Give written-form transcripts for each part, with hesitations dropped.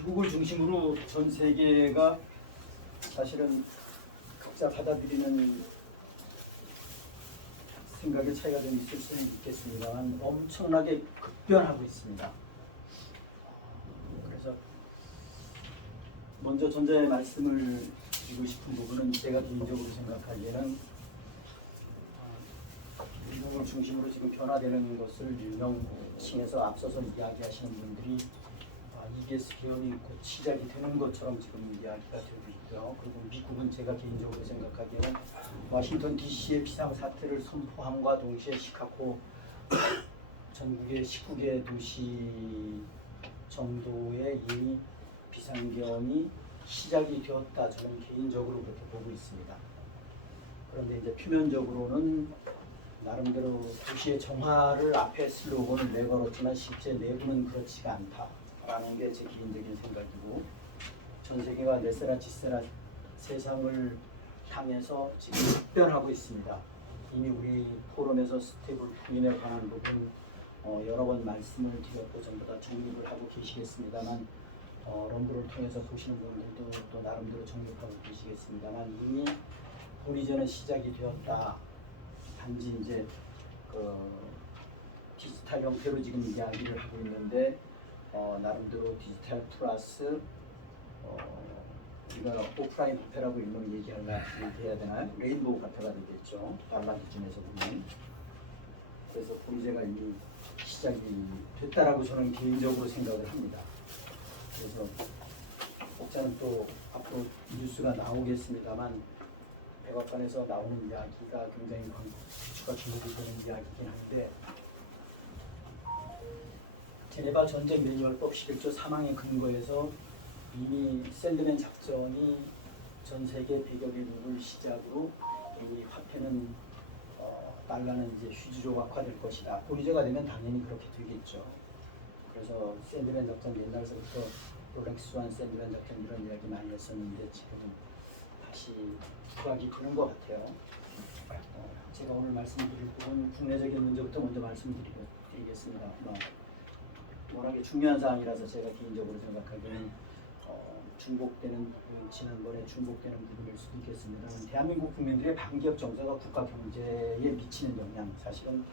미국을 중심으로 전 세계가 사실은 각자 받아들이는 생각의 차이가 좀 있을 수는 있겠습니다만 엄청나게 급변하고 있습니다. 그래서 먼저 전자의 말씀을 드리고 싶은 부분은 제가 개인적으로 생각하기에는 미국을 중심으로 지금 변화되는 것을 유명층에서 앞서서 이야기하시는 분들이 EBS 개헌이 곧 시작이 되는 것처럼 지금 이야기가 되고 있고요. 그리고 미국은 제가 개인적으로 생각하기에는 워싱턴 DC의 비상사태를 선포함과 동시에 시카고 전국의 19개 도시 정도의 이미 비상개헌이 시작이 되었다. 저는 개인적으로 그렇게 보고 있습니다. 그런데 이제 표면적으로는 나름대로 도시의 정화를 앞에 슬로건을 내걸었지만 실제 내부는 그렇지가 않다라는 게 제 개인적인 생각이고, 전 세계가 네세라 지세라 세상을 향해서 지금 급변하고 있습니다. 이미 우리 포럼에서 스테이블 코인에 관한 부분 여러 번 말씀을 드렸고 전부 다 정립을 하고 계시겠습니다만, 럼블을 통해서 보시는 분들도 또 나름대로 정립하고 계시겠습니다만, 이미 본이전에 시작이 되었다. 단지 이제 디지털 형태로 지금 이야기를 하고 있는데, 나름대로 디지털 플러스 우리가 오프라인 화폐라고 이런 얘기해야 되나요? 레인보우 화폐가 되겠죠. 달러 기준에서 보면. 그래서 본이제가 이미 시작이 됐다라고 저는 개인적으로 생각을 합니다. 그래서 혹자는 또 앞으로 뉴스가 나오겠습니다만, 백악관에서 나오는 이야기가 굉장히 주가 주목이 되는 이야기이긴 한데, 제네바 전쟁 매뉴얼법 11조 3항의 근거에서 이미 샌드맨 작전이 전 세계 100여 개국을 시작으로 이미 화폐는 달러는 이제 휴지로 악화될 것이다. 본이제가 되면 당연히 그렇게 되겠죠. 그래서 샌드맨 작전 옛날서부터 롤렉스완 샌드맨 작전 이런 이야기 많이 했었는데 지금은 다시 부각이 되는 것 같아요. 제가 오늘 말씀드릴 부분 국내적인 문제부터 먼저 말씀드리겠습니다. 워낙에 중요한 사항이라서 제가 개인적으로 생각하기에는 중복되는 지난번에 중복되는 부분일 수도 있겠습니다만, 대한민국 국민들의 반기업 정서가 국가 경제에 미치는 영향, 사실은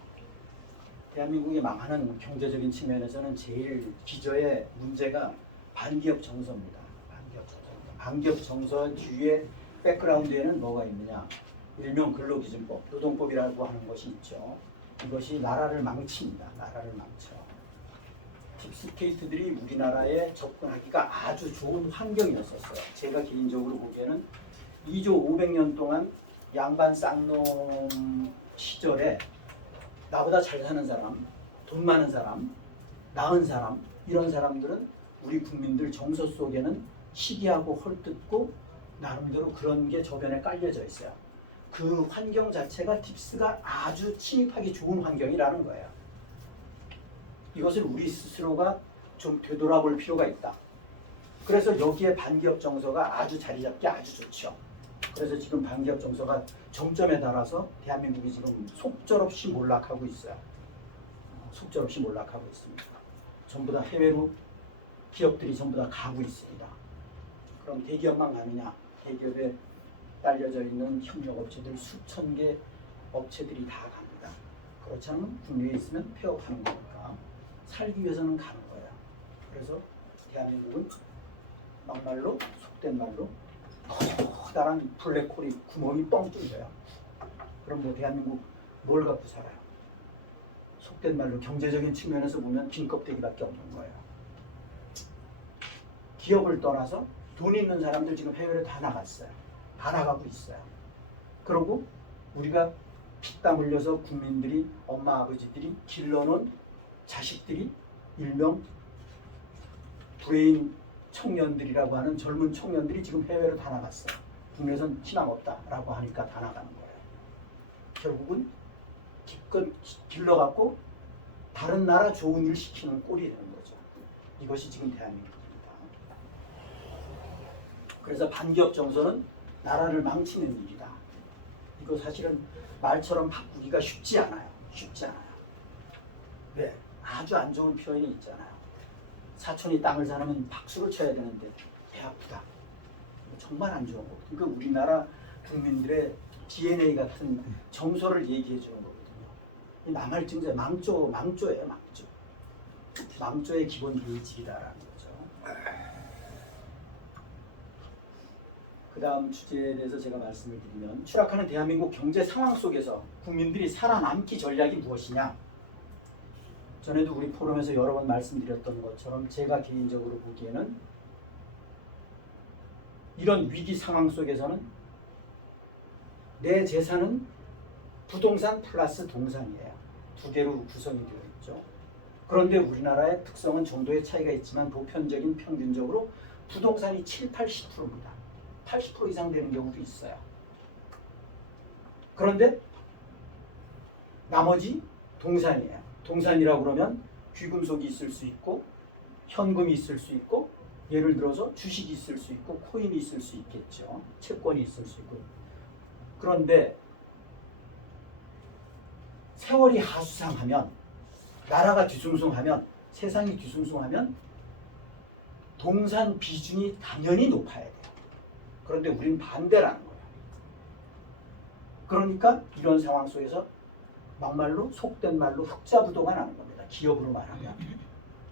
대한민국이 망하는 경제적인 측면에서는 제일 기저의 문제가 반기업 정서입니다. 반기업 정서 뒤에 백그라운드에는 뭐가 있느냐? 일명 근로기준법, 노동법이라고 하는 것이 있죠. 이것이 나라를 망칩니다. 나라를 망쳐. 딥스테이트들이 우리나라에 접근하기가 아주 좋은 환경이었었어요. 제가 개인적으로 보기에는 2조 500년 동안 양반 쌍놈 시절에 나보다 잘 사는 사람, 돈 많은 사람, 나은 사람, 이런 사람들은 우리 국민들 정서 속에는 시기하고 헐뜯고 나름대로 그런 게 저변에 깔려져 있어요. 그 환경 자체가 딥스가 아주 침입하기 좋은 환경이라는 거예요. 이것을 우리 스스로가 좀 되돌아볼 필요가 있다. 그래서 여기에 반기업 정서가 아주 자리 잡기 아주 좋죠. 그래서 지금 반기업 정서가 정점에 달아서 대한민국이 지금 속절없이 몰락하고 있어요. 속절없이 몰락하고 있습니다. 전부 다 해외로 기업들이 전부 다 가고 있습니다. 그럼 대기업만 가느냐? 대기업에 딸려져 있는 협력업체들 수천 개 업체들이 다 갑니다. 그렇지 않으면 국내에 있으면 폐업하는 거니까 살기 위해서는 가는 거예요. 그래서 대한민국은 막말로, 속된 말로 커다란 블랙홀이 구멍이 뻥 뚫려요. 그럼 뭐 대한민국 뭘 갖고 살아요? 속된 말로 경제적인 측면에서 보면 빈 껍데기밖에 없는 거예요. 기업을 떠나서 돈 있는 사람들 지금 해외로 다 나갔어요. 다 나가고 있어요. 그리고 우리가 피땀 흘려서 국민들이, 엄마 아버지들이 길러놓은 자식들이 일명 브레인 청년들이라고 하는 젊은 청년들이 지금 해외로 다 나갔어요. 국내에선 희망 없다라고 하니까 다 나가는 거예요. 결국은 기껏 길러갖고 다른 나라 좋은 일 시키는 꼴이 되는 거죠. 이것이 지금 대한민국입니다. 그래서 반기업 정서는 나라를 망치는 일이다. 이거 사실은 말처럼 바꾸기가 쉽지 않아요. 쉽지 않아요. 왜? 아주 안 좋은 표현이 있잖아요. 사촌이 땅을 사놓으면 박수를 쳐야 되는데 배 아프다. 정말 안 좋은 거거든요. 그러니까 우리나라 국민들의 DNA 같은 정서를 얘기해 주는 거거든요. 이 남할증자 망조예요, 망조. 망조의 기본 예질이다라는 거죠. 그 다음 주제에 대해서 제가 말씀을 드리면, 추락하는 대한민국 경제 상황 속에서 국민들이 살아남기 전략이 무엇이냐. 전에도 우리 포럼에서 여러 번 말씀드렸던 것처럼 제가 개인적으로 보기에는 이런 위기 상황 속에서는 내 재산은 부동산 플러스 동산이에요. 두 개로 구성이 되어 있죠. 그런데 우리나라의 특성은 정도의 차이가 있지만 보편적인 평균적으로 부동산이 7, 80%입니다. 80% 이상 되는 경우도 있어요. 그런데 나머지 동산이에요. 동산이라고 그러면 귀금속이 있을 수 있고 현금이 있을 수 있고 예를 들어서 주식이 있을 수 있고 코인이 있을 수 있겠죠. 채권이 있을 수 있고. 그런데 세월이 하수상하면, 나라가 뒤숭숭하면, 세상이 뒤숭숭하면 동산 비중이 당연히 높아야 돼요. 그런데 우린 반대라는 거예요. 그러니까 이런 상황 속에서 막말로 속된 말로 흑자부도가 나는 겁니다. 기업으로 말하면.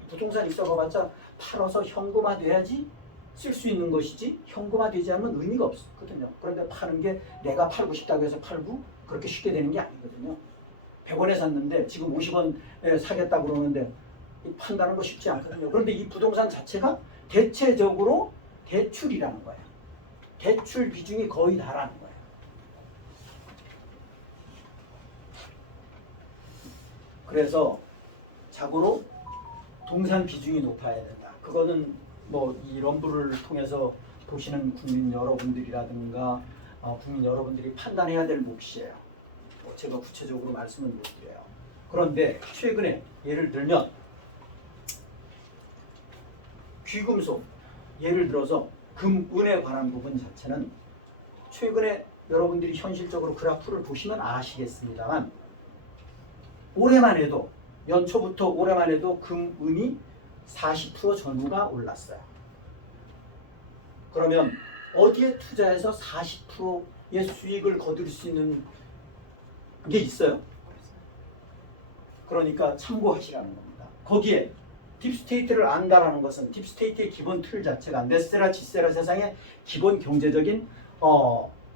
부동산 있어봐봤자 팔아서 현금화돼야지 쓸 수 있는 것이지 현금화되지 않으면 의미가 없거든요. 그런데 파는 게 내가 팔고 싶다고 해서 팔고 그렇게 쉽게 되는 게 아니거든요. 100원에 샀는데 지금 50원에 사겠다고 그러는데 판다는 거 쉽지 않거든요. 그런데 이 부동산 자체가 대체적으로 대출이라는 거예요. 대출 비중이 거의 다라는 거예요. 그래서 자고로 동산 비중이 높아야 된다. 그거는 뭐 이 럼블을 통해서 보시는 국민 여러분들이라든가 국민 여러분들이 판단해야 될 몫이에요. 제가 구체적으로 말씀은 못 드려요. 그런데 최근에 예를 들면 귀금속, 예를 들어서 금, 은에 관한 부분 자체는 최근에 여러분들이 현실적으로 그래프를 보시면 아시겠습니다만 올해만 해도 연초부터 올해만 해도 금, 은이 40% 전후가 올랐어요. 그러면 어디에 투자해서 40%의 수익을 거둘 수 있는 게 있어요? 그러니까 참고하시라는 겁니다. 거기에 딥스테이트를 안다라는 것은 딥스테이트의 기본 틀 자체가 네스테라 지세라 세상의 기본 경제적인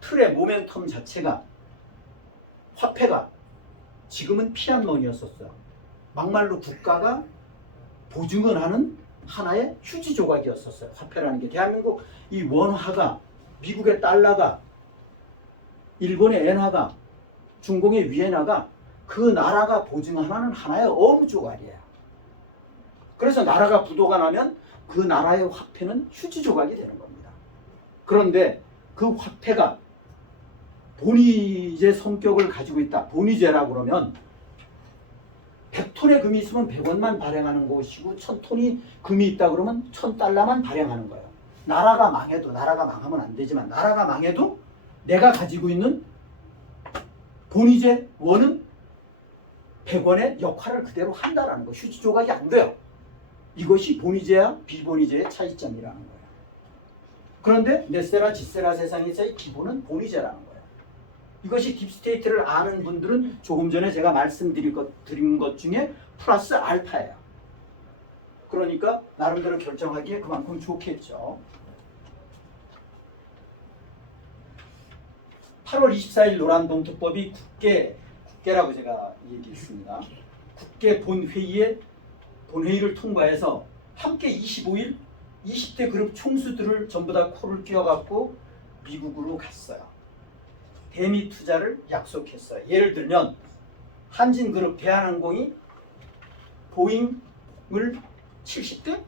틀의 모멘텀 자체가 화폐가 지금은 피앗머니였었어요. 막말로 국가가 보증을 하는 하나의 휴지 조각이었었어요. 화폐라는 게. 대한민국 이 원화가, 미국의 달러가, 일본의 엔화가, 중공의 위엔화가 그 나라가 보증하는 하나의 어무 조각이에요. 그래서 나라가 부도가 나면 그 나라의 화폐는 휴지 조각이 되는 겁니다. 그런데 그 화폐가 본위제 성격을 가지고 있다. 본위제라고 그러면 100톤의 금이 있으면 100원만 발행하는 것이고 1000톤이 금이 있다 그러면 1000달러만 발행하는 거예요. 나라가 망해도, 나라가 망하면 안 되지만 나라가 망해도 내가 가지고 있는 본위제 원은 100원의 역할을 그대로 한다라는 거. 휴지 조각이 안 돼요. 이것이 본위제와 비본위제의 차이점이라는 거예요. 그런데 네세라 지세라 세상에서의 기본은 본위제라는 거예요. 이것이 딥스테이트를 아는 분들은 조금 전에 제가 말씀드린 것 중에 플러스 알파예요. 그러니까 나름대로 결정하기에 그만큼 좋겠죠. 8월 24일 노란봉투법이 국회라고 제가 얘기했습니다. 국회 본회의를 통과해서 함께 25일 20대 그룹 총수들을 전부 다 코를 끼워갖고 미국으로 갔어요. 대미 투자를 약속했어요. 예를 들면 한진그룹, 대한항공이 보잉을 70대?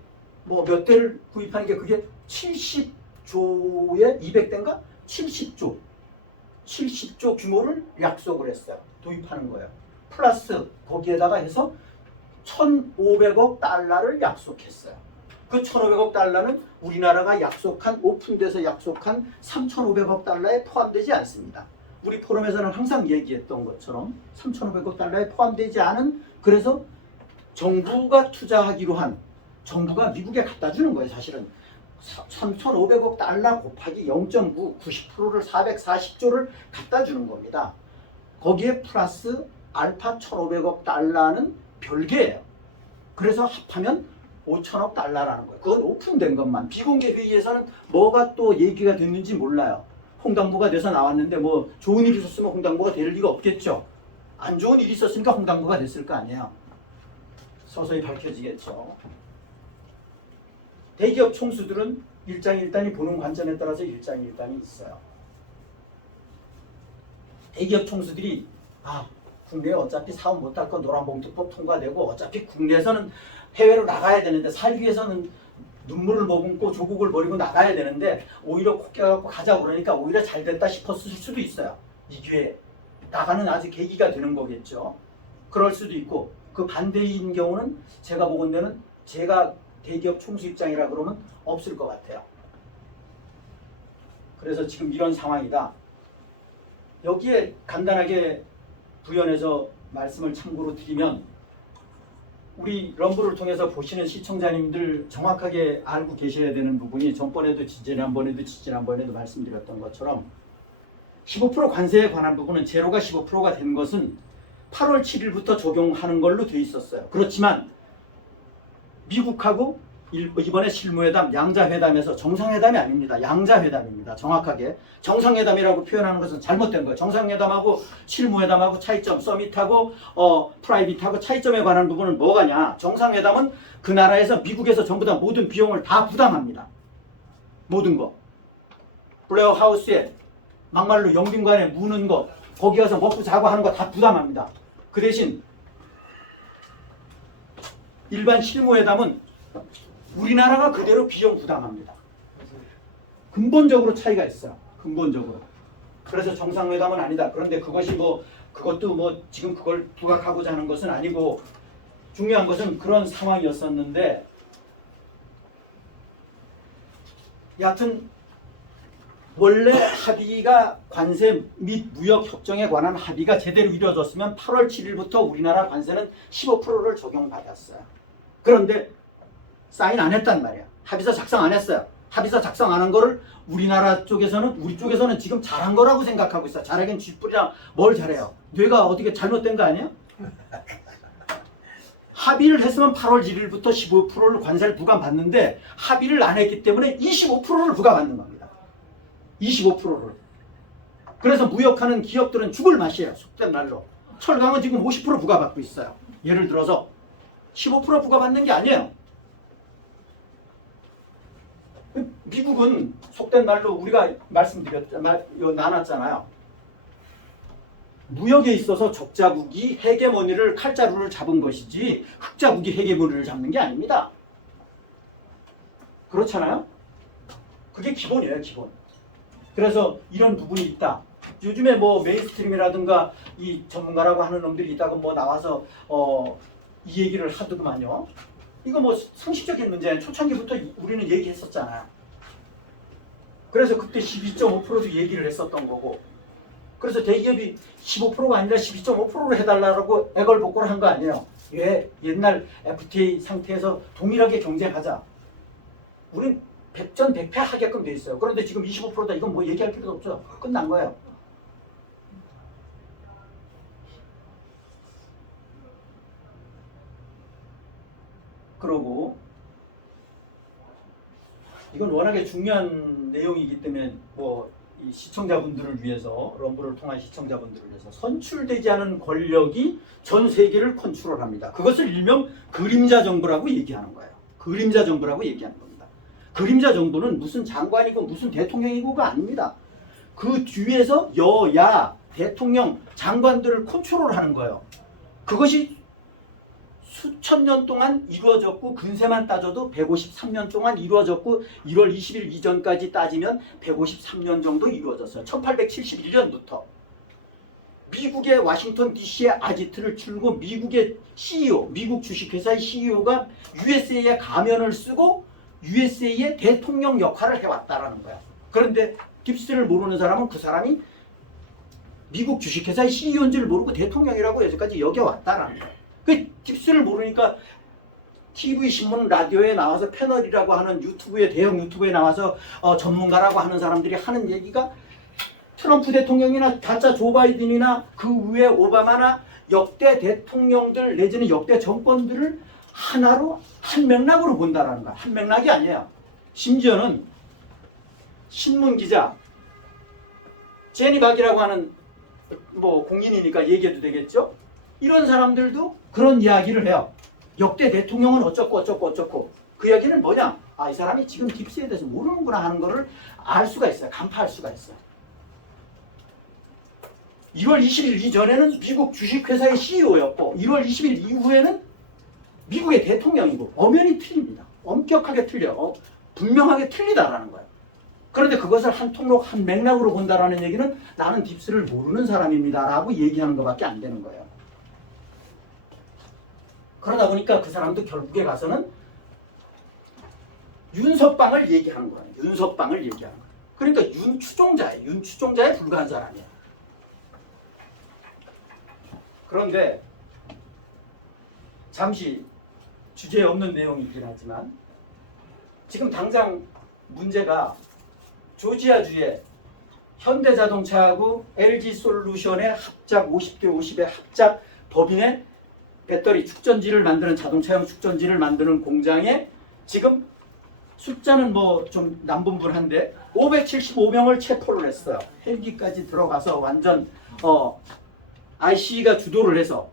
뭐 몇 대를 구입하는 게 그게 70조에 200대인가? 70조 규모를 약속을 했어요. 도입하는 거예요. 플러스 거기에다가 해서 1,500억 달러를 약속했어요. 그 1,500억 달러는 우리나라가 오픈돼서 약속한 3,500억 달러에 포함되지 않습니다. 우리 포럼에서는 항상 얘기했던 것처럼 3,500억 달러에 포함되지 않은, 그래서 정부가 투자하기로 한 정부가 미국에 갖다 주는 거예요. 사실은 1,500억 달러 곱하기 0.9, 90%를 440조를 갖다 주는 겁니다. 거기에 플러스 알파 1,500억 달러는 별개예요. 그래서 합하면 5천억 달러라는 거예요. 그건 오픈된 것만. 비공개 회의에서는 뭐가 또 얘기가 됐는지 몰라요. 홍당무가 돼서 나왔는데 뭐 좋은 일이 있었으면 홍당무가 될 리가 없겠죠. 안 좋은 일이 있었으니까 홍당무가 됐을 거 아니에요. 서서히 밝혀지겠죠. 대기업 총수들은 일장일단이 보는 관점에 따라서 일장일단이 있어요. 대기업 총수들이 국내에 어차피 사업 못할 거 노란봉투법 통과되고 어차피 국내에서는 해외로 나가야 되는데 살기 위해서는 눈물을 머금고 조국을 버리고 나가야 되는데 오히려 코 껴갖고 가자고 그러니까 오히려 잘 됐다 싶었을 수도 있어요. 이 기회에 나가는 아주 계기가 되는 거겠죠. 그럴 수도 있고 그 반대인 경우는 제가 보건대는 제가 대기업 총수 입장이라 그러면 없을 것 같아요. 그래서 지금 이런 상황이다. 여기에 간단하게 부연해서 말씀을 참고로 드리면 우리 럼블을 통해서 보시는 시청자님들 정확하게 알고 계셔야 되는 부분이 전번에도 지난번에도 말씀드렸던 것처럼 15% 관세에 관한 부분은 제로가 15%가 된 것은 8월 7일부터 적용하는 걸로 돼 있었어요. 그렇지만 미국하고 이번에 실무회담, 양자회담에서 정상회담이 아닙니다. 양자회담입니다. 정확하게 정상회담이라고 표현하는 것은 잘못된 거예요. 정상회담하고 실무회담하고 차이점, 서밋하고 프라이빗하고 차이점에 관한 부분은 뭐가냐. 정상회담은 그 나라에서 미국에서 전부 다 모든 비용을 다 부담합니다. 모든 거. 블레어 하우스에 막말로 영빈관에 무는 거 거기 가서 먹고 자고 하는 거 다 부담합니다. 그 대신 일반 실무회담은 우리나라가 그대로 비용 부담합니다. 근본적으로 차이가 있어요. 근본적으로. 그래서 정상회담은 아니다. 그런데 그것이 그것도 지금 그걸 부각하고자 하는 것은 아니고 중요한 것은 그런 상황이었었는데 여하튼 원래 합의가 관세 및 무역 협정에 관한 합의가 제대로 이루어졌으면 8월 7일부터 우리나라 관세는 15%를 적용받았어요. 그런데 사인 안 했단 말이야. 합의서 작성 안 했어요. 합의서 작성 안 한 거를 우리나라 쪽에서는 우리 쪽에서는 지금 잘한 거라고 생각하고 있어. 잘하긴 쥐뿔이랑 뭘 잘해요. 뇌가 어떻게 잘못된 거 아니에요? 합의를 했으면 8월 1일부터 15%를 관세를 부과받는데 합의를 안 했기 때문에 25%를 부과받는 겁니다. 25%를. 그래서 무역하는 기업들은 죽을 맛이에요. 속된 말로. 철강은 지금 50% 부과받고 있어요. 예를 들어서 15% 부과받는 게 아니에요. 미국은 속된 말로 우리가 나눴잖아요. 무역에 있어서 적자국이 헤게모니를 칼자루를 잡은 것이지 흑자국이 헤게모니를 잡는 게 아닙니다. 그렇잖아요. 그게 기본이에요. 기본. 그래서 이런 부분이 있다. 요즘에 메인스트림이라든가 이 전문가라고 하는 놈들이 있다고 나와서 이 얘기를 하더구만요. 이거 상식적인 문제예요. 초창기부터 우리는 얘기했었잖아요. 그래서 그때 12.5%도 얘기를 했었던 거고. 그래서 대기업이 15%가 아니라 12.5%로 해달라고 애걸복걸 한 거 아니에요. 왜? 옛날 FTA 상태에서 동일하게 경쟁하자. 우린 백전백패 하게끔 돼 있어요. 그런데 지금 25%다. 이건 얘기할 필요도 없죠. 끝난 거예요. 그러고 이건 워낙에 중요한 내용이기 때문에 이 시청자분들을 위해서 럼블을 통한 시청자분들을 위해서 선출되지 않은 권력이 전 세계를 컨트롤합니다. 그것을 일명 그림자 정부라고 얘기하는 거예요. 그림자 정부라고 얘기하는 겁니다. 그림자 정부는 무슨 장관이고 무슨 대통령이고가 아닙니다. 그 뒤에서 여야 대통령 장관들을 컨트롤하는 거예요. 그것이 수천 년 동안 이루어졌고 근세만 따져도 153년 동안 이루어졌고 1월 20일 이전까지 따지면 153년 정도 이루어졌어요. 1871년부터 미국의 워싱턴 DC의 아지트를 출고 미국의 CEO, 미국 주식회사의 CEO가 USA의 가면을 쓰고 USA의 대통령 역할을 해왔다라는 거야. 그런데 딥스를 모르는 사람은 그 사람이 미국 주식회사의 CEO인 줄 모르고 대통령이라고 여기까지 여겨왔다라는 거야. 그 딥스를 모르니까 TV, 신문, 라디오에 나와서 패널이라고 하는 유튜브에 대형 유튜브에 나와서 전문가라고 하는 사람들이 하는 얘기가 트럼프 대통령이나 가짜 조 바이든이나 그 위에 오바마나 역대 대통령들 내지는 역대 정권들을 하나로 한 맥락으로 본다라는 거야. 한 맥락이 아니야. 심지어는 신문 기자 제니 박이라고 하는 뭐 공인이니까 얘기해도 되겠죠? 이런 사람들도 그런 이야기를 해요. 역대 대통령은 어쩌고 어쩌고 어쩌고. 그 이야기는 뭐냐? 아, 이 사람이 지금 딥스에 대해서 모르는구나 하는 거를 알 수가 있어요. 간파할 수가 있어요. 1월 20일 이전에는 미국 주식회사의 CEO였고 1월 20일 이후에는 미국의 대통령이고 엄연히 틀립니다. 엄격하게 틀려. 분명하게 틀리다라는 거예요. 그런데 그것을 한 통록, 한 맥락으로 본다라는 얘기는 나는 딥스를 모르는 사람입니다 라고 얘기하는 것밖에 안 되는 거예요. 그러다 보니까 그 사람도 결국에 가서는 윤석방을 얘기하는 거예요. 윤석방을 얘기하는 거예요. 그러니까 윤추종자예요. 윤추종자에 불과한 사람이에요. 그런데 잠시 주제에 없는 내용이긴 하지만 지금 당장 문제가 조지아주의 현대자동차하고 LG솔루션의 합작 50대 50의 합작 법인의 배터리 축전지를 만드는 자동차용 축전지를 만드는 공장에 지금 숫자는 뭐 좀 남분분한데 575명을 체포를 했어요. 헬기까지 들어가서 완전 IC가 주도를 해서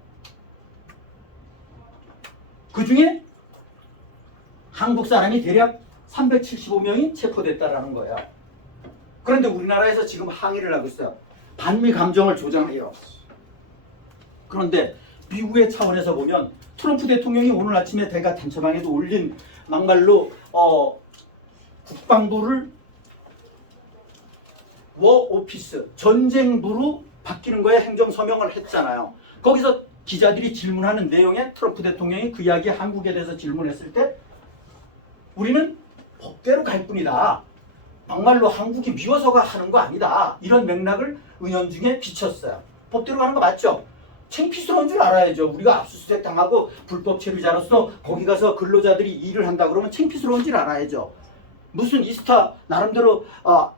그 중에 한국 사람이 대략 375명이 체포됐다라는 거예요. 그런데 우리나라에서 지금 항의를 하고 있어요. 반미 감정을 조장해요. 그런데 미국의 차원에서 보면 트럼프 대통령이 오늘 아침에 대가 단체방에도 올린 막말로 국방부를 워오피스 전쟁부로 바뀌는 거에 행정서명을 했잖아요. 거기서 기자들이 질문하는 내용에 트럼프 대통령이 그 이야기 한국에 대해서 질문했을 때 우리는 법대로 갈 뿐이다. 막말로 한국이 미워서가 하는 거 아니다. 이런 맥락을 은연중에 비쳤어요. 법대로 가는 거 맞죠? 창피스러운 줄 알아야죠. 우리가 압수수색 당하고 불법 체류자로서 거기 가서 근로자들이 일을 한다 그러면 창피스러운 줄 알아야죠. 무슨 이스타 나름대로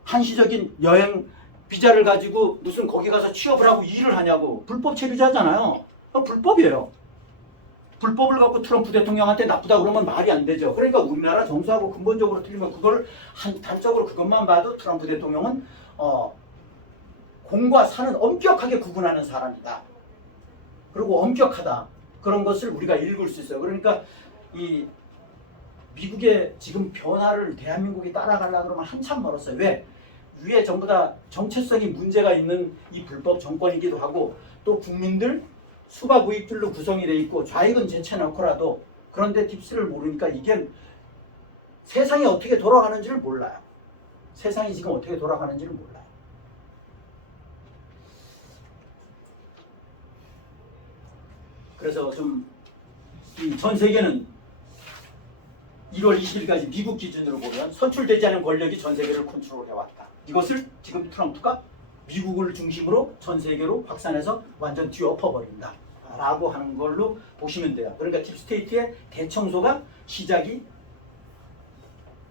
한시적인 여행 비자를 가지고 무슨 거기 가서 취업을 하고 일을 하냐고. 불법 체류자잖아요. 불법이에요. 불법을 갖고 트럼프 대통령한테 나쁘다 그러면 말이 안 되죠. 그러니까 우리나라 정서하고 근본적으로 틀리면 그걸 단적으로 그것만 봐도 트럼프 대통령은 공과 사는 엄격하게 구분하는 사람이다. 그리고 엄격하다. 그런 것을 우리가 읽을 수 있어요. 그러니까 이 미국의 지금 변화를 대한민국이 따라가려고 그러면 한참 멀었어요. 왜? 위에 전부 다 정체성이 문제가 있는 이 불법 정권이기도 하고 또 국민들 수박 우익들로 구성이 돼 있고 좌익은 제쳐놓고라도 그런데 딥스를 모르니까 이게 세상이 어떻게 돌아가는지를 몰라요. 세상이 지금 어떻게 돌아가는지를 몰라요. 그래서 좀 전 세계는 1월 20일까지 미국 기준으로 보면 선출되지 않은 권력이 전 세계를 컨트롤해왔다. 이것을 지금 트럼프가 미국을 중심으로 전 세계로 확산해서 완전 뒤엎어버린다 라고 하는 걸로 보시면 돼요. 그러니까 딥스테이트의 대청소가 시작이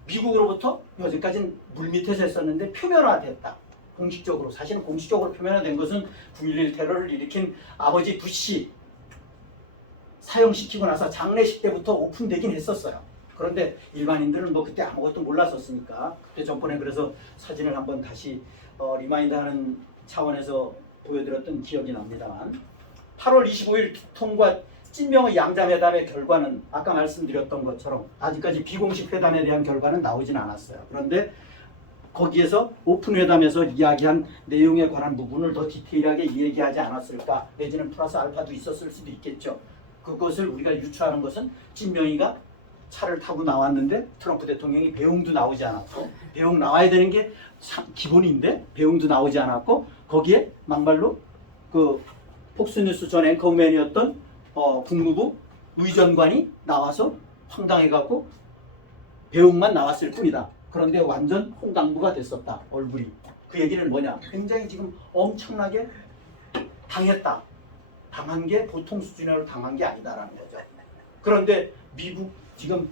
미국으로부터 여기까지는 물밑에서 했었는데 표면화됐다. 공식적으로. 사실은 공식적으로 표면화된 것은 9.11 테러를 일으킨 아버지 부시 사형시키고 나서 장례식 때부터 오픈되긴 했었어요. 그런데 일반인들은 뭐 그때 아무것도 몰랐었으니까 그때 전번에 그래서 사진을 한번 다시 리마인드하는 차원에서 보여드렸던 기억이 납니다만 8월 25일 통과 찐명의 양자회담의 결과는 아까 말씀드렸던 것처럼 아직까지 비공식 회담에 대한 결과는 나오진 않았어요. 그런데 거기에서 오픈 회담에서 이야기한 내용에 관한 부분을 더 디테일하게 얘기하지 않았을까 내지는 플러스 알파도 있었을 수도 있겠죠. 그것을 우리가 유추하는 것은 찐명이가 차를 타고 나왔는데 트럼프 대통령이 배웅도 나오지 않았고 배웅 나와야 되는 게 기본인데 배웅도 나오지 않았고 거기에 막말로 그 폭스뉴스 전 앵커맨이었던 국무부 의전관이 나와서 황당해갖고 배웅만 나왔을 뿐이다. 그런데 완전 홍당무가 됐었다. 얼굴이. 그 얘기는 뭐냐. 굉장히 지금 엄청나게 당했다. 당한 게 보통 수준으로 당한 게 아니다라는 거죠. 그런데 미국 지금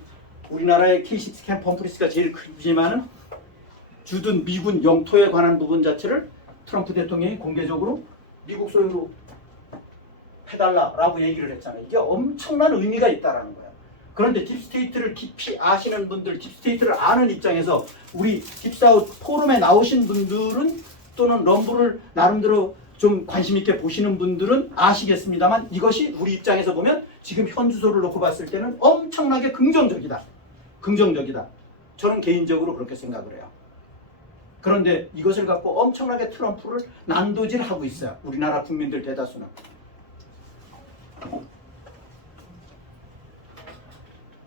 우리나라의 K6 캠프 험프리스가 제일 크지만은 주둔 미군 영토에 관한 부분 자체를 트럼프 대통령이 공개적으로 미국 소유로 해달라라고 얘기를 했잖아요. 이게 엄청난 의미가 있다라는 거예요. 그런데 딥스테이트를 깊이 아시는 분들, 딥스테이트를 아는 입장에서 우리 딥사우스 포럼에 나오신 분들은 또는 럼블을 나름대로 좀 관심 있게 보시는 분들은 아시겠습니다만 이것이 우리 입장에서 보면 지금 현 주소를 놓고 봤을 때는 엄청나게 긍정적이다. 긍정적이다. 저는 개인적으로 그렇게 생각을 해요. 그런데 이것을 갖고 엄청나게 트럼프를 난도질하고 있어요. 우리나라 국민들 대다수는.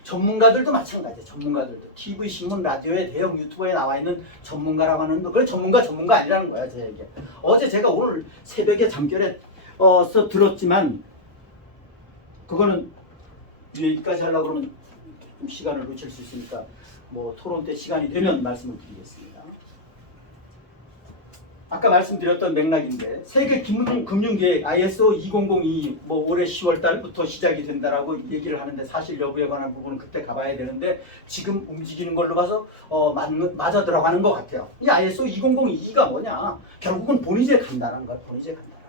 전문가들도 마찬가지예요. 전문가들도 TV, 신문, 라디오에 대형 유튜버에 나와 있는 전문가라고 하는 거, 그래 전문가 아니라는 거야 제 얘기. 어제 제가 오늘 새벽에 잠결에서 들었지만 그거는 여기까지 하려고 그러면 좀 시간을 놓칠 수 있으니까 뭐 토론 때 시간이 되면 말씀을 드리겠습니다. 아까 말씀드렸던 맥락인데 세계 금융계획 ISO 2002 뭐 올해 10월 달부터 시작이 된다라고 얘기를 하는데 사실 여부에 관한 부분은 그때 가봐야 되는데 지금 움직이는 걸로 봐서 맞아 들어가는 것 같아요. 이 ISO 2002가 뭐냐? 결국은 본위제 간다는 거야. 본위제 간다는 거야.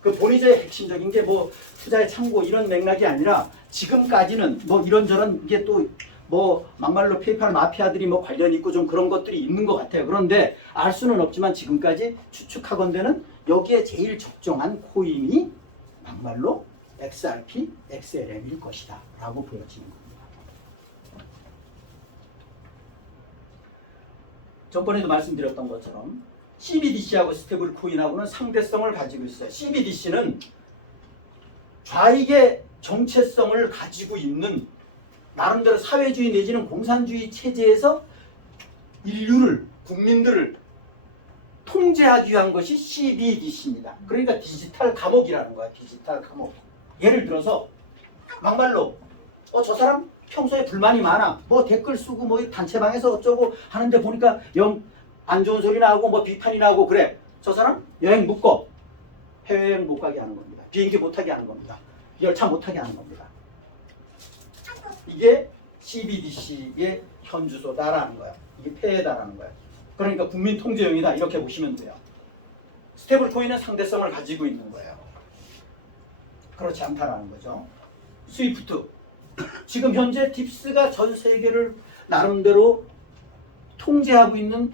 그 본위제의 핵심적인 게 뭐 투자의 참고 이런 맥락이 아니라 지금까지는 뭐 이런저런 이게 또 뭐 막말로 페이팔 마피아들이 뭐 관련 있고 좀 그런 것들이 있는 것 같아요. 그런데 알 수는 없지만 지금까지 추측하건대는 여기에 제일 적정한 코인이 막말로 XRP, XLM일 것이다 라고 보여지는 겁니다. 전번에도 말씀드렸던 것처럼 CBDC하고 스테이블 코인하고는 상대성을 가지고 있어요. CBDC는 좌익의 정체성을 가지고 있는 나름대로 사회주의 내지는 공산주의 체제에서 인류를, 국민들을 통제하기 위한 것이 CBDC입니다. 그러니까 디지털 감옥이라는 거야. 디지털 감옥. 예를 들어서 막말로 저 사람 평소에 불만이 많아. 뭐 댓글 쓰고 뭐 단체방에서 어쩌고 하는데 보니까 영 안 좋은 소리 나오고 뭐 비판이 나오고 그래. 저 사람 여행 묶어. 해외여행 못 가게 하는 겁니다. 비행기 못 타게 하는 겁니다. 열차 못 타게 하는 겁니다. 이게 CBDC의 현주소다라는 거야. 이게 폐해다라는 거야. 그러니까 국민 통제용이다 이렇게 보시면 돼요. 스테이블 코인은 상대성을 가지고 있는 거예요. 그렇지 않다라는 거죠. 스위프트. 지금 현재 딥스가 전 세계를 나름대로 통제하고 있는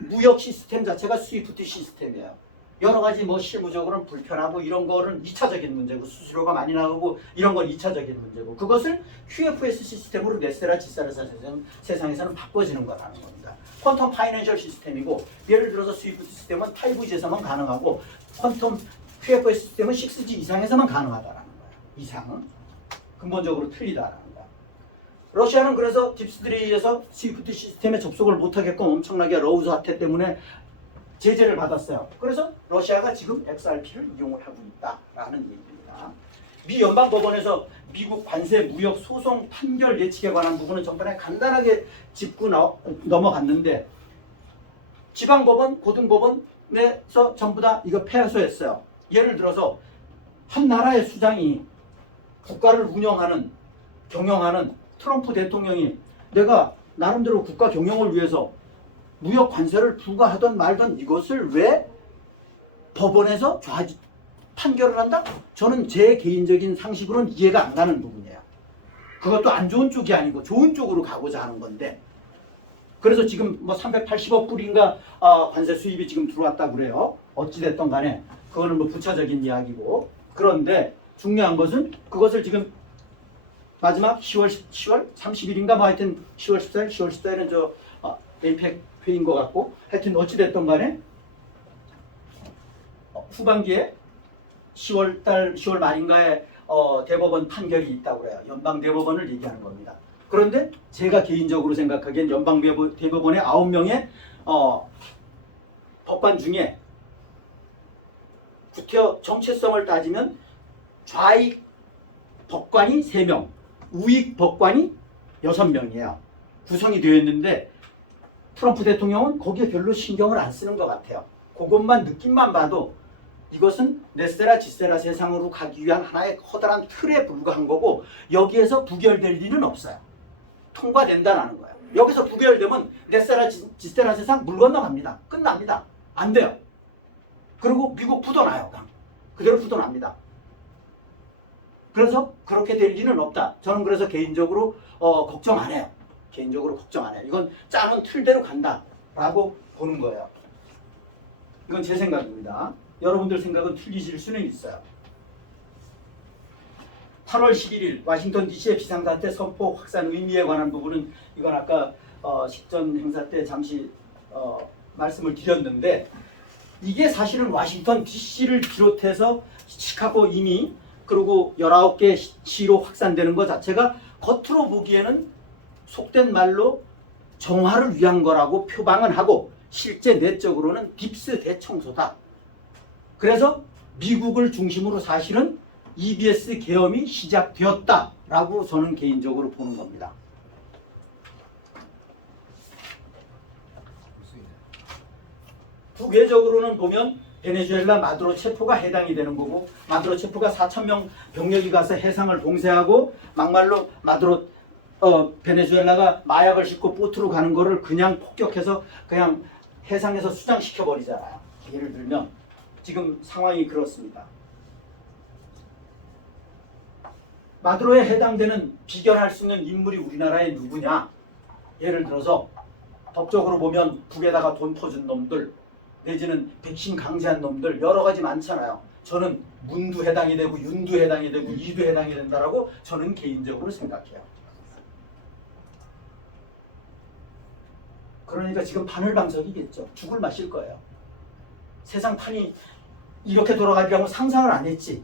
무역 시스템 자체가 스위프트 시스템이에요. 여러 가지 뭐 실무적으로는 불편하고 이런 거는 2차적인 문제고 수수료가 많이 나오고 이런 건 2차적인 문제고 그것을 QFS 시스템으로 네스테라 지사르 세상에서는 바꿔지는 거라는 겁니다. 퀀텀 파이낸셜 시스템이고 예를 들어서 스위프트 시스템은 5G에서만 가능하고 퀀텀 QFS 시스템은 6G 이상에서만 가능하다라는 거예요. 이상은 근본적으로 틀리다라는 거예요. 러시아는 그래서 딥스들에 의해서 스위프트 시스템에 접속을 못하게끔 엄청나게 러우 사태 때문에 제재를 받았어요. 그래서 러시아가 지금 XRP를 이용을 하고 있다라는 얘기입니다. 미 연방법원에서 미국 관세 무역 소송 판결 예측에 관한 부분은 전번에 간단하게 짚고 넘어갔는데 지방법원, 고등법원에서 전부 다 이거 패소했어요. 예를 들어서 한 나라의 수장이 국가를 운영하는, 경영하는 트럼프 대통령이 내가 나름대로 국가 경영을 위해서 무역 관세를 부과하던 말던 이것을 왜 법원에서 판결을 한다? 저는 제 개인적인 상식으로는 이해가 안 가는 부분이에요. 그것도 안 좋은 쪽이 아니고 좋은 쪽으로 가고자 하는 건데 그래서 지금 뭐 380억 불인가 관세 수입이 지금 들어왔다고 그래요. 어찌됐든 간에 그거는 뭐 부차적인 이야기고 그런데 중요한 것은 그것을 지금 마지막 10월 30일인가 뭐 하여튼 10월 14일은 저 APEC 회의인 것 같고 하여튼 어찌됐든 간에 후반기에 10월 말인가에 대법원 판결이 있다고 그래요. 연방대법원을 얘기하는 겁니다. 그런데 제가 개인적으로 생각하기엔 연방대법원의 9명의 법관 중에 구태여 정체성을 따지면 좌익 법관이 3명, 우익 법관이 6명이에요. 구성이 되어 있는데 트럼프 대통령은 거기에 별로 신경을 안 쓰는 것 같아요. 그것만 느낌만 봐도 이것은 넷세라 지세라 세상으로 가기 위한 하나의 커다란 틀에 불과한 거고 여기에서 부결될 리는 없어요. 통과된다라는 거예요. 여기서 부결되면 넷세라 지세라 세상 물 건너갑니다. 끝납니다. 안 돼요. 그리고 미국 부도나요. 그대로 부도납니다. 그래서 그렇게 될 리는 없다. 저는 그래서 개인적으로 걱정 안 해요. 개인적으로 걱정 안 해요. 이건 짜는 틀대로 간다라고 보는 거예요. 이건 제 생각입니다. 여러분들 생각은 틀리실 수는 있어요. 8월 11일 워싱턴 DC의 비상사태 선포 확산 의미에 관한 부분은 이건 아까 식전 행사 때 잠시 말씀을 드렸는데 이게 사실은 워싱턴 DC를 비롯해서 시카고 이미 그리고 19개 시로 확산되는 것 자체가 겉으로 보기에는 속된 말로 정화를 위한 거라고 표방은 하고 실제 내적으로는 딥스 대청소다. 그래서 미국을 중심으로 사실은 EBS 계엄이 시작되었다라고 저는 개인적으로 보는 겁니다. 국외적으로는 보면 베네수엘라 마두로 체포가 해당이 되는 거고 마두로 체포가 4,000명 병력이 가서 해상을 봉쇄하고 막말로 마두로 베네수엘라가 마약을 싣고 보트로 가는 거를 그냥 폭격해서 그냥 해상에서 수장시켜 버리잖아요. 예를 들면 지금 상황이 그렇습니다. 마두로에 해당되는 비견할 수 있는 인물이 우리나라에 누구냐? 예를 들어서 법적으로 보면 북에다가 돈 퍼준 놈들 내지는 백신 강제한 놈들 여러 가지 많잖아요. 저는 문도 해당이 되고 윤도 해당이 되고 이도 해당이 된다라고 저는 개인적으로 생각해요. 그러니까 지금 바늘방석이겠죠. 죽을 맛일 거예요. 세상 판이 이렇게 돌아가리라고 상상을 안 했지.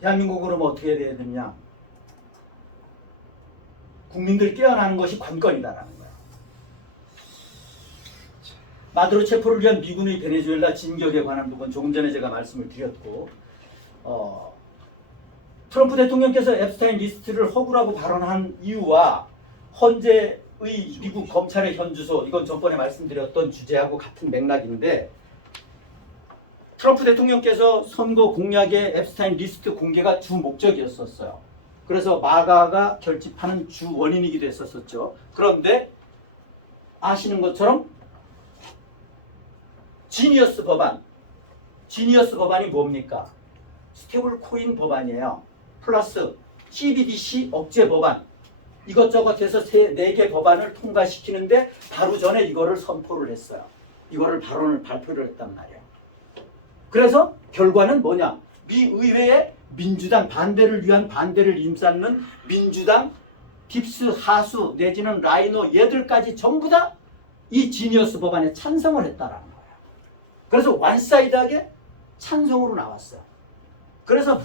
대한민국으로 뭐 어떻게 해야 되느냐. 국민들 깨어나는 것이 관건이다라는 거예요. 마두로 체포를 위한 미군의 베네수엘라 진격에 관한 부분 조금 전에 제가 말씀을 드렸고 트럼프 대통령께서 앱스타인 리스트를 허구라고 발언한 이유와 헌재의 미국 검찰의 현주소 이건 전번에 말씀드렸던 주제하고 같은 맥락인데 트럼프 대통령께서 선거 공약의 앱스타인 리스트 공개가 주 목적이었었어요. 그래서 마가가 결집하는 주 원인이기도 했었죠. 그런데 아시는 것처럼 지니어스 법안이 뭡니까? 스테이블 코인 법안이에요. 플러스 CBDC 억제 법안 이것저것 해서 4개 법안을 통과시키는데 하루 전에 이거를 선포를 했어요. 이거를 발표를 했단 말이에요. 그래서 결과는 뭐냐? 미 의회에 민주당 반대를 위한 반대를 임쌓는 민주당 딥스 하수 내지는 라이노 얘들까지 전부 다 이 지니어스 법안에 찬성을 했다라는 거예요. 그래서 완사이드하게 찬성으로 나왔어요. 그래서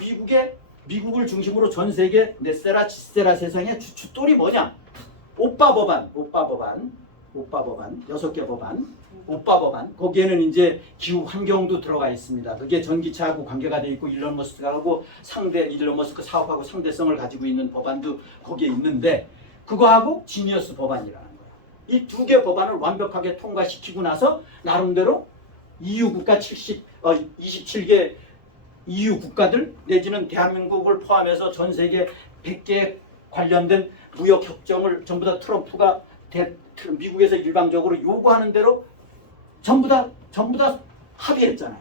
미국을 중심으로 전 세계 넷세라 지세라 세상의 주춧돌이 뭐냐? 오빠 법안 6개 법안 오빠 법안 거기에는 이제 기후 환경도 들어가 있습니다. 그게 전기차하고 관계가 돼 있고 일론 머스크하고 일론 머스크 사업하고 상대성을 가지고 있는 법안도 거기에 있는데 그거하고 지니어스 법안이라는 거예요. 이 2개 법안을 완벽하게 통과시키고 나서 나름대로 EU 국가 27개 EU 국가들 내지는 대한민국을 포함해서 전 세계 100개 관련된 무역 협정을 전부 다 트럼프가 미국에서 일방적으로 요구하는 대로 전부 다 합의했잖아요.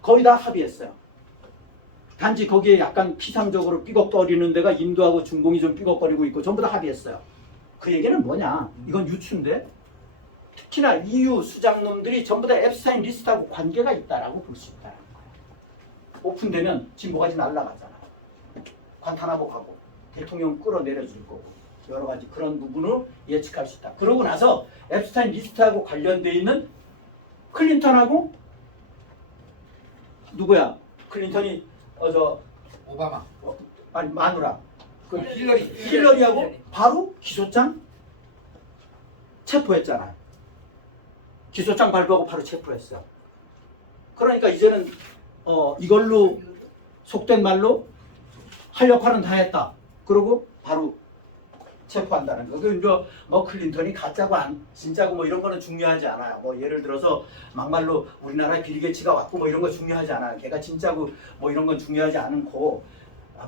거의 다 합의했어요. 단지 거기에 약간 피상적으로 삐걱거리는 데가 인도하고 중공이 좀 삐걱거리고 있고 전부 다 합의했어요. 그 얘기는 뭐냐? 이건 유추인데 특히나 EU 수장놈들이 전부 다 앱스타인 리스트하고 관계가 있다라고 볼 수 있다는 거예요. 오픈되면 진보가지 날아가잖아요. 관타나보 가고 대통령 끌어내려줄 거고 여러 가지 그런 부분을 예측할 수 있다. 그러고 나서 앱스타인 리스트하고 관련돼 있는 클린턴하고 누구야? 클린턴이 오바마 아니 마누라 힐러리 힐러리하고 바로 기소장 체포했잖아요. 기소장 발부하고 바로 체포했어요. 그러니까 이제는 이걸로 속된 말로 할 역할은 다 했다. 그리고 바로 체포한다는 거. 그 이제 뭐 클린턴이 가짜고 진짜고 뭐 이런 거는 중요하지 않아요. 뭐 예를 들어서 막말로 우리나라에 빌 게이츠가 왔고 뭐 이런 거 중요하지 않아요. 걔가 진짜고 뭐 이런 건 중요하지 않고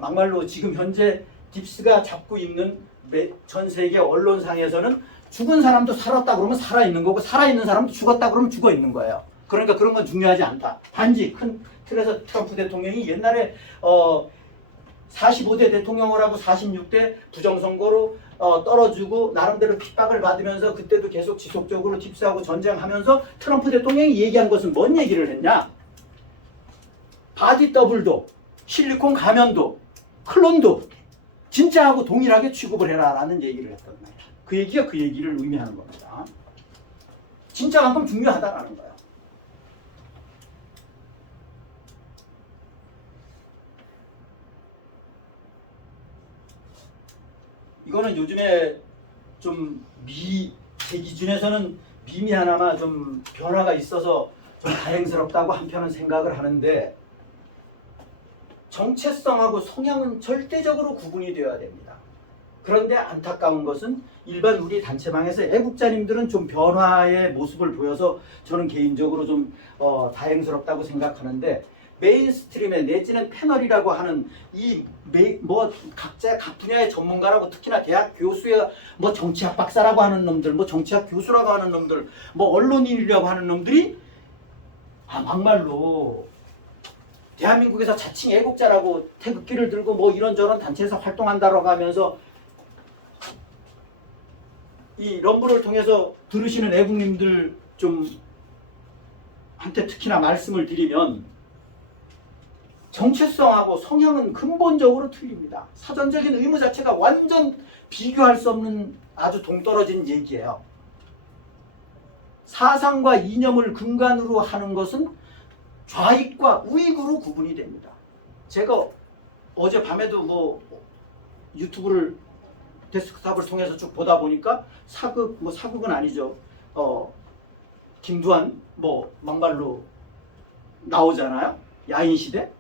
막말로 지금 현재 딥스가 잡고 있는 전 세계 언론상에서는 죽은 사람도 살았다 그러면 살아있는 거고 살아있는 사람도 죽었다 그러면 죽어있는 거예요. 그러니까 그런 건 중요하지 않다. 단지 큰 틀에서 트럼프 대통령이 옛날에 45대 대통령을 하고 46대 부정선거로 떨어지고 나름대로 핍박을 받으면서 그때도 계속 지속적으로 딥스하고 전쟁하면서 트럼프 대통령이 얘기한 것은 뭔 얘기를 했냐? 바디 더블도, 실리콘 가면도, 클론도 진짜하고 동일하게 취급을 해라 라는 얘기를 했단 말이야. 그 얘기가 그 얘기를 의미하는 겁니다. 진짜만큼 중요하다라는 거야. 이거는 요즘에 좀 제 기준에서는 미미하나마 좀 변화가 있어서 좀 다행스럽다고 한편은 생각을 하는데 정체성하고 성향은 절대적으로 구분이 되어야 됩니다. 그런데 안타까운 것은 일반 우리 단체방에서 애국자님들은 좀 변화의 모습을 보여서 저는 개인적으로 좀 다행스럽다고 생각하는데 메인스트림에 내지는 패널이라고 하는 각자 각 분야의 전문가라고 특히나 대학 교수의 뭐 정치학 박사라고 하는 놈들, 뭐 정치학 교수라고 하는 놈들, 뭐 언론인이라고 하는 놈들이 막말로 대한민국에서 자칭 애국자라고 태극기를 들고 뭐 이런저런 단체에서 활동한다라고 하면서 이 럼블을 통해서 들으시는 애국님들 좀 한테 특히나 말씀을 드리면 정체성하고 성향은 근본적으로 틀립니다. 사전적인 의무 자체가 완전 비교할 수 없는 아주 동떨어진 얘기예요. 사상과 이념을 근간으로 하는 것은 좌익과 우익으로 구분이 됩니다. 제가 어젯밤에도 뭐 유튜브를 데스크탑을 통해서 쭉 보다 보니까 사극은 아니죠. 김두한 뭐 막말로 나오잖아요. 야인시대.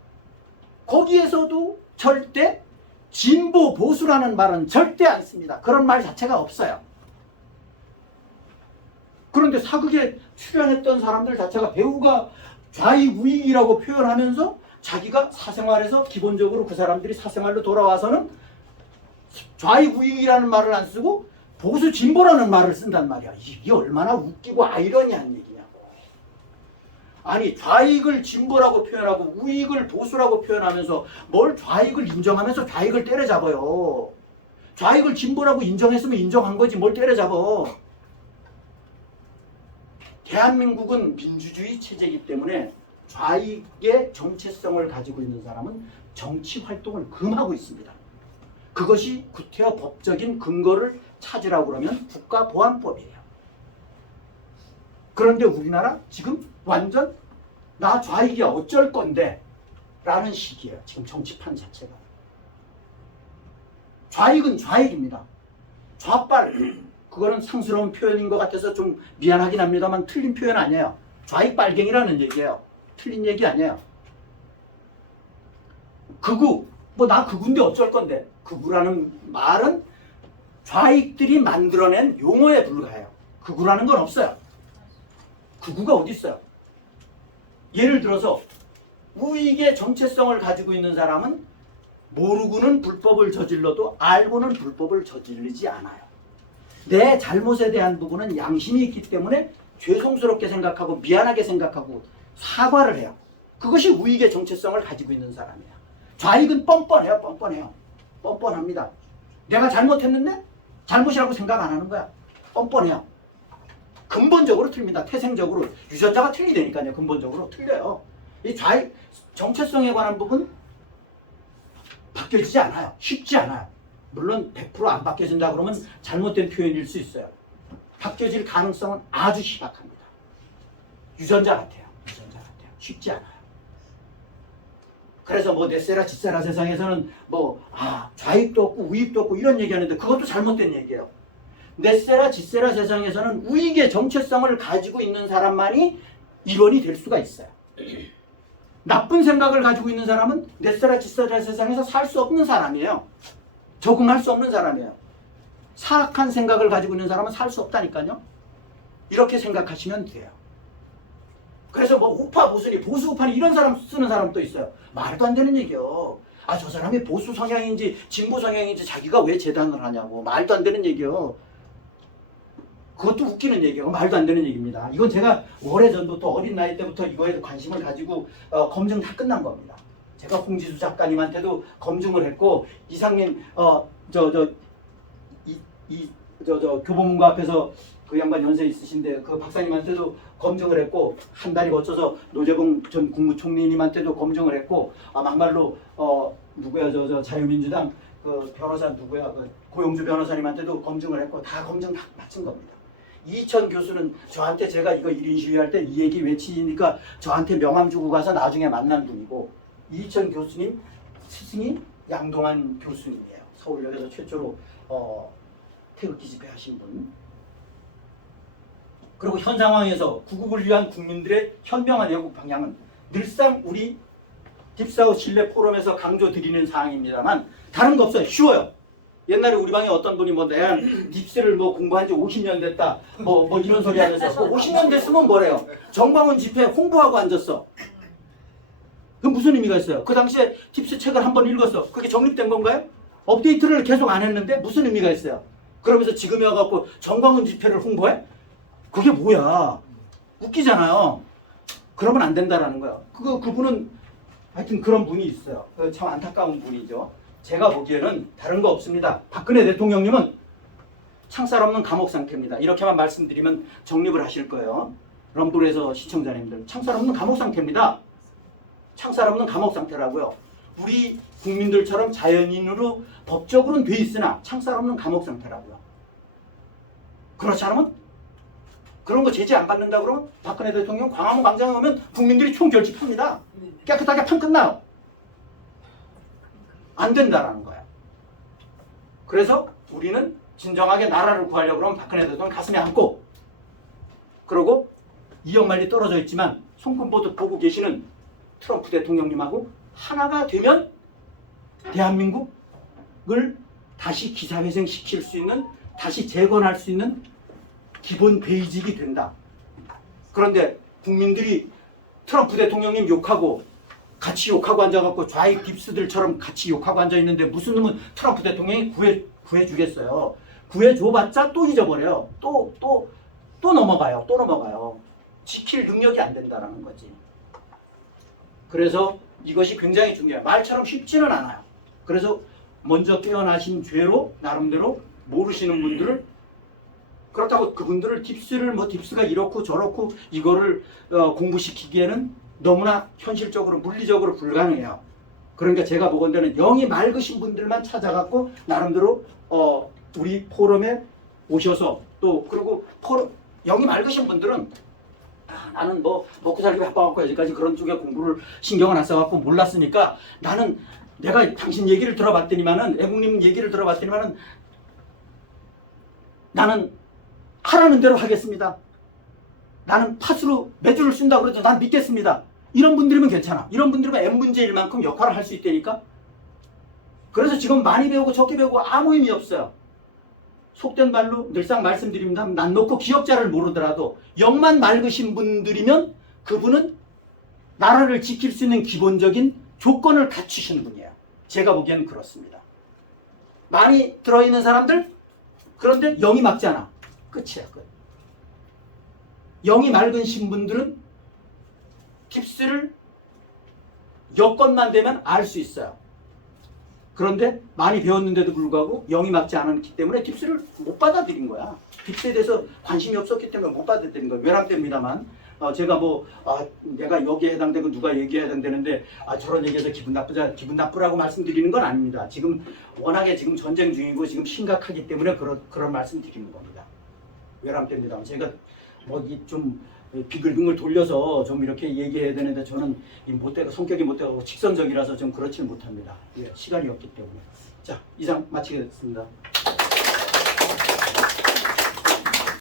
거기에서도 절대 진보 보수라는 말은 절대 안 씁니다. 그런 말 자체가 없어요. 그런데 사극에 출연했던 사람들 자체가 배우가 좌익 우익이라고 표현하면서 자기가 사생활에서 기본적으로 그 사람들이 사생활로 돌아와서는 좌익 우익이라는 말을 안 쓰고 보수 진보라는 말을 쓴단 말이야. 이게 얼마나 웃기고 아이러니한 얘기냐고. 아니 좌익을 진보라고 표현하고 우익을 보수라고 표현하면서 뭘 좌익을 인정하면서 좌익을 때려잡아요. 좌익을 진보라고 인정했으면 인정한 거지 뭘 때려잡아. 대한민국은 민주주의 체제이기 때문에 좌익의 정체성을 가지고 있는 사람은 정치 활동을 금하고 있습니다. 그것이 구태여 법적인 근거를 찾으라고 그러면 국가보안법이에요. 그런데 우리나라 지금 완전 나 좌익이야 어쩔 건데 라는 식이에요. 지금 정치판 자체가. 좌익은 좌익입니다. 좌빨 그거는 상스러운 표현인 것 같아서 좀 미안하긴 합니다만 틀린 표현 아니에요. 좌익 빨갱이라는 얘기예요. 틀린 얘기 아니에요. 극우 뭐 나 극우인데 어쩔 건데 극우라는 말은 좌익들이 만들어낸 용어에 불과해요. 극우라는 건 없어요. 극우가 어디 있어요? 예를 들어서 우익의 정체성을 가지고 있는 사람은 모르고는 불법을 저질러도 알고는 불법을 저지르지 않아요. 내 잘못에 대한 부분은 양심이 있기 때문에 죄송스럽게 생각하고 미안하게 생각하고 사과를 해요. 그것이 우익의 정체성을 가지고 있는 사람이에요. 좌익은 뻔뻔해요. 뻔뻔합니다. 내가 잘못했는데 잘못이라고 생각 안 하는 거야. 뻔뻔해요. 근본적으로 틀립니다. 태생적으로 유전자가 틀리다니까요. 근본적으로 틀려요. 이 좌익 정체성에 관한 부분 바뀌어지지 않아요. 쉽지 않아요. 물론 100% 안 바뀌어진다 그러면 잘못된 표현일 수 있어요. 바뀌어질 가능성은 아주 희박합니다. 유전자 같아요. 쉽지 않아요. 그래서 뭐 넷세라 짓세라 세상에서는 좌익도 없고 우익도 없고 이런 얘기하는데 그것도 잘못된 얘기예요. 넷세라 짓세라 세상에서는 우익의 정체성을 가지고 있는 사람만이 일원이 될 수가 있어요. 나쁜 생각을 가지고 있는 사람은 넷세라 짓세라 세상에서 살 수 없는 사람이에요. 적응할 수 없는 사람이에요. 사악한 생각을 가지고 있는 사람은 살 수 없다니까요. 이렇게 생각하시면 돼요. 그래서 뭐 우파 보수니 보수 우파니 이런 사람 쓰는 사람도 있어요. 말도 안 되는 얘기요. 아, 저 사람이 보수 성향인지 진보 성향인지 자기가 왜 재단을 하냐고. 말도 안 되는 얘기요. 그것도 웃기는 얘기예요. 말도 안 되는 얘기입니다. 이건 제가 오래전부터 어린 나이 때부터 이거에 관심을 가지고 검증 다 끝난 겁니다. 제가 홍지수 작가님한테도 검증을 했고 이상민 교보문고 앞에서 그 양반 연세 있으신데 그 박사님한테도 검증을 했고 한 달이 거쳐서 노재봉 전 국무총리님한테도 검증을 했고 막말로 누구야 저 자유민주당 그 변호사 누구야 그 고용주 변호사님한테도 검증을 했고 다 검증 다 마친 겁니다. 이천 교수는 저한테 제가 이거 1인 시위할 때 이 얘기 외치니까 저한테 명함 주고 가서 나중에 만난 분이고 이천 교수님 스승이 양동환 교수님이에요. 서울역에서 최초로 태극기 집회 하신 분. 그리고 현 상황에서 구국을 위한 국민들의 현명한 외국 방향은 늘상 우리 딥사우 신뢰 포럼에서 강조드리는 사항입니다만 다른 거 없어요. 쉬워요. 옛날에 우리 방에 어떤 분이 뭐 내가 딥스를 뭐 공부한 지 50년 됐다 뭐 이런 소리 하면서 50년 됐으면 뭐래요. 정광훈 집회 홍보하고 앉았어. 그 무슨 의미가 있어요? 그 당시에 딥스 책을 한번 읽었어. 그게 정립된 건가요? 업데이트를 계속 안 했는데 무슨 의미가 있어요? 그러면서 지금에 와갖고 정광훈 집회를 홍보해? 그게 뭐야? 웃기잖아요. 그러면 안 된다라는 거예요. 그분은 하여튼 그런 분이 있어요. 참 안타까운 분이죠. 제가 보기에는 다른 거 없습니다. 박근혜 대통령님은 창살 없는 감옥 상태입니다. 이렇게만 말씀드리면 정립을 하실 거예요. 럼블에서 시청자님들. 창살 없는 감옥 상태입니다. 창살 없는 감옥 상태라고요. 우리 국민들처럼 자연인으로 법적으로는 돼 있으나 창살 없는 감옥 상태라고요. 그렇지 않으면 그런 거 제재 안 받는다 그러면 박근혜 대통령 광화문 광장에 오면 국민들이 총결집합니다. 깨끗하게 판 끝나요. 안 된다라는 거야. 그래서 우리는 진정하게 나라를 구하려고 그러면 박근혜 대통령 가슴에 안고 그러고 이역만리 떨어져 있지만 손금보듯 보고 계시는 트럼프 대통령님하고 하나가 되면 대한민국을 다시 기사회생시킬 수 있는 다시 재건할 수 있는 기본 베이직이 된다. 그런데 국민들이 트럼프 대통령님 욕하고 같이 욕하고 앉아갖고 좌익 딥스들처럼 같이 욕하고 앉아있는데 무슨 놈은 트럼프 대통령이 구해주겠어요. 구해줘봤자 또 잊어버려요. 또 넘어가요. 또 넘어가요. 지킬 능력이 안 된다는 거지. 그래서 이것이 굉장히 중요해요. 말처럼 쉽지는 않아요. 그래서 먼저 깨어나신 죄로 나름대로 모르시는 분들을 그렇다고 그분들을 딥스가 이렇고 저렇고 이거를 공부시키기에는 너무나 현실적으로 물리적으로 불가능해요. 그러니까 제가 보건대는 영이 맑으신 분들만 찾아갖고 나름대로 우리 포럼에 오셔서 또 그리고 영이 맑으신 분들은 나는 뭐 먹고 살기 바빠갖고 여기까지 그런 쪽에 공부를 신경을 안 써갖고 몰랐으니까 나는 내가 당신 얘기를 들어봤더니만은 애국님 얘기를 들어봤더니만은 나는 하라는 대로 하겠습니다. 나는 팥으로 매주를 쓴다고 그래도 난 믿겠습니다. 이런 분들이면 괜찮아. 이런 분들이면 N분의 1만큼 역할을 할 수 있다니까. 그래서 지금 많이 배우고 적게 배우고 아무 의미 없어요. 속된 말로 늘상 말씀드립니다. 난 놓고 기억자를 모르더라도 영만 맑으신 분들이면 그분은 나라를 지킬 수 있는 기본적인 조건을 갖추신 분이에요. 제가 보기에는 그렇습니다. 많이 들어있는 사람들 그런데 영이 맑지 않아. 끝이야. 끝. 영이 맑은 신분들은 딥스를 여건만 되면 알 수 있어요. 그런데 많이 배웠는데도 불구하고 영이 맑지 않았기 때문에 딥스를 못 받아들인 거야. 딥스에 대해서 관심이 없었기 때문에 못 받아들인 거야. 외람됩니다만 제가 내가 여기에 해당되고 누가 얘기에 해당되는데 저런 얘기해서 기분 나쁘라고 말씀드리는 건 아닙니다. 지금 워낙에 지금 전쟁 중이고 지금 심각하기 때문에 그런 말씀 드리는 겁니다. 외람됩니다. 제가 좀 빙글빙글 돌려서 좀 이렇게 얘기해야 되는데 저는 성격이 못되고 직선적이라서 좀 그렇지는 못합니다. 예, 시간이 없기 때문에. 자, 이상 마치겠습니다.